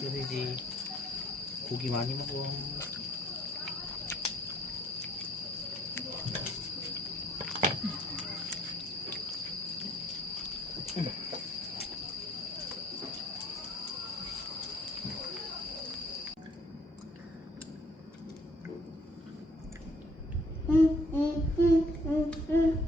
그러지. 고기 많이 먹어. 아, 또, 또.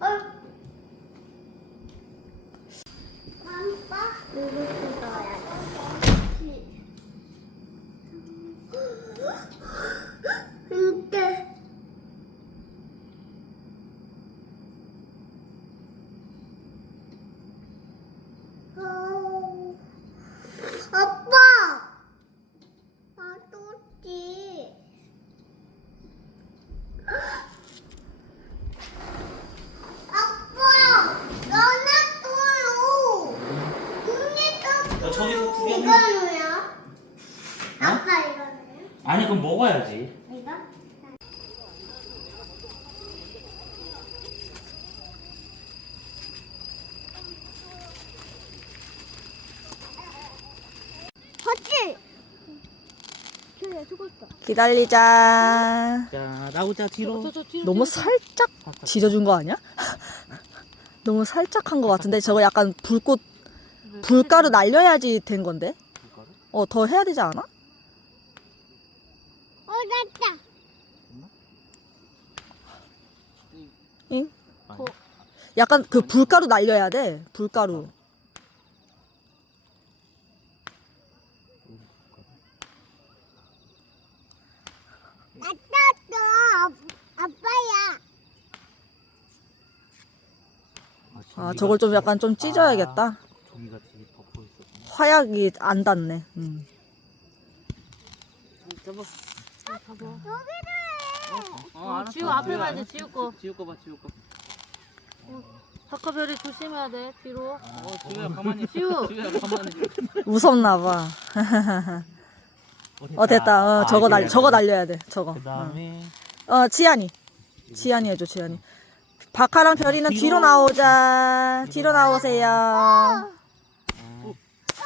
어? 아빠? 이렇게 넣어야지. 근데 어, 아빠! 놔뒀지. 아빠, 놔놨어요. 근데 너 저기서 또 구경해. 이거는요? 아빠 이거는요? 아니 그럼 먹어야지. 이거? 봤지? 죽었다. 기다리자. 자 나오자 뒤로. 너무 살짝 지져준 거 아니야? 너무 살짝 한 거 같은데 저거 약간 불꽃 불가루 날려야지 된 건데. 어 더 해야 되지 않아? 어, 됐다. 응? 약간 그 불가루 날려야 돼. 불가루. 놔뒀어. 아빠야. 아 저걸 좀 약간 좀 찢어야겠다. 종이가 뒤에 덮어 있었구나. 화약이 안 닿네. 음. 잡아. 어, 알았어. 지우 앞에 봐야 돼, 지우 거. 지우 거 봐, 지우 거. 다카별이 조심해야 돼, 뒤로. 어, 지우야 가만히. 지우! 지우야 가만히. 무섭나 봐. 어 됐다. 어 저거 날 저거 날려야 돼. 저거. 그다음에 어 지안이. 지안이 해줘 지안이. 박하랑 별이는 뒤로 나오자. 뒤로 나오세요.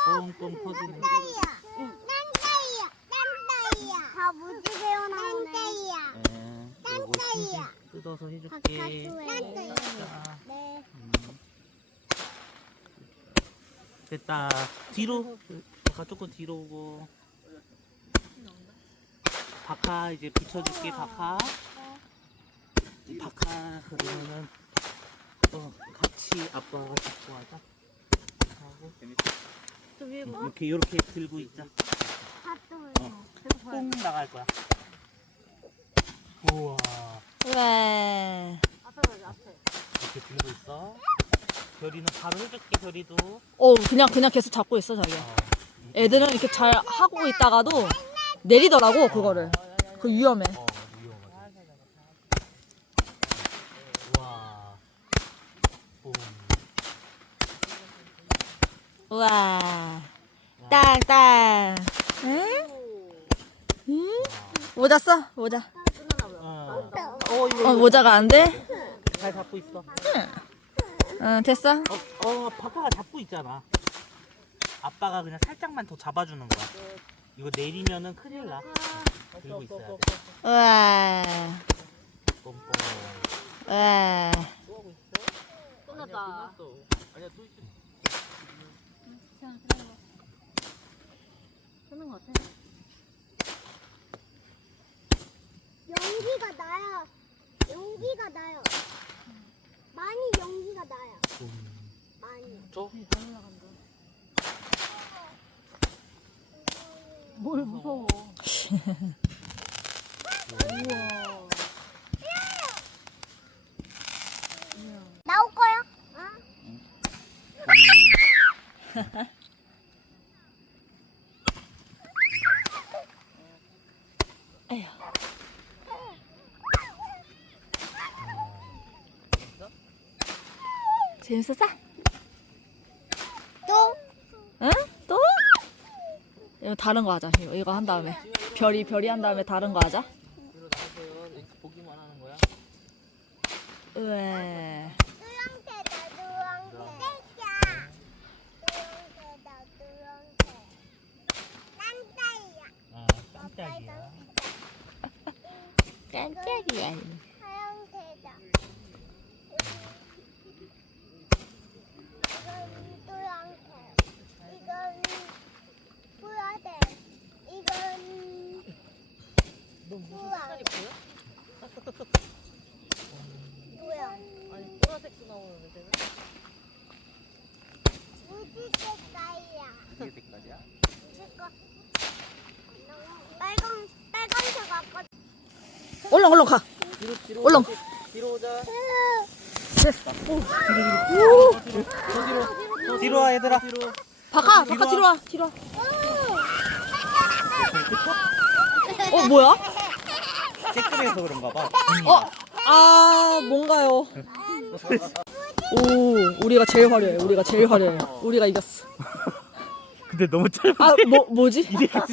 뻥뻥 터지는. 딴따이야. 딴따이야. 다 요거 딴따이야. 뜯어서 해줄게. 자, 네. 음. 됐다. 뒤로. 바카 조금 뒤로 오고. 바카 이제 붙여줄게. 바카. 그러면은 어, 같이 아빠가 잡고 하자. 하고 저 위에 뭐? 이렇게 이렇게 들고 있자. 어, 뽕 나갈 거야. 우와. 왜? 앞에. 이렇게 들고 있어. 별이는 바로 해줄게. 별이도. 어 그냥 그냥 계속 잡고 있어 자기야. 어. 애들은 이렇게 잘 하고 있다가도 내리더라고 그거를. 그 위험해. 어, 위험하지. 와. 뽕. 우와. 땅 땅. 응? 응? 모자 써 모자. 어. 어, 이거 어 모자가 안 돼? 잘 잡고 있어. 응 됐어. 어, 어, 바카가 잡고 있잖아. 아빠가 그냥 살짝만 더 잡아주는 거야. 이거 내리면은 큰일 나. 들고 있어야 돼. 우와. 뽕뽕. 우와. 끝났다. 아니야, 또 있어. 끝난 것 같아. 연기가 나요. 연기가 나요. 많이 연기가 나요. 뽕. 많이. 줘? 잘 올라간다. 뭘 무서워. 우와. 나올 거야? 재밌었어? 또? 응? 또? 이거 다른 거 하자. 이거, 이거 한 다음에 별이 별이 한 다음에 다른 거 하자. 왜? 누렁개다 누렁개. 떼자. 누렁개다 누렁개. 딴따이야. 아, 깜짝이야. 깜짝이야. 하얀새다. 이건 노란색. 이건 보라색. 이건 보여? 뭐야? 아니, 보라색도 나오는데, 쟤는? 무지 색깔이야. 이게 색깔이야? 색깔. 빨간 빨간색 아까 얼른 얼른 가. 뒤로, 뒤로. 얼른. 뒤로 오자. 됐어. 더 뒤로. 더 뒤로 와, 얘들아. 뒤로. 바카 바카 뒤로 와. 뒤로 와. 어 뭐야? 쬐끄매서 그런가 봐. 어? 아 뭔가요? 오 우리가 제일 화려해. 우리가 제일 화려해. 우리가 이겼어. 근데 너무 짧아. 아 뭐 뭐지? 아,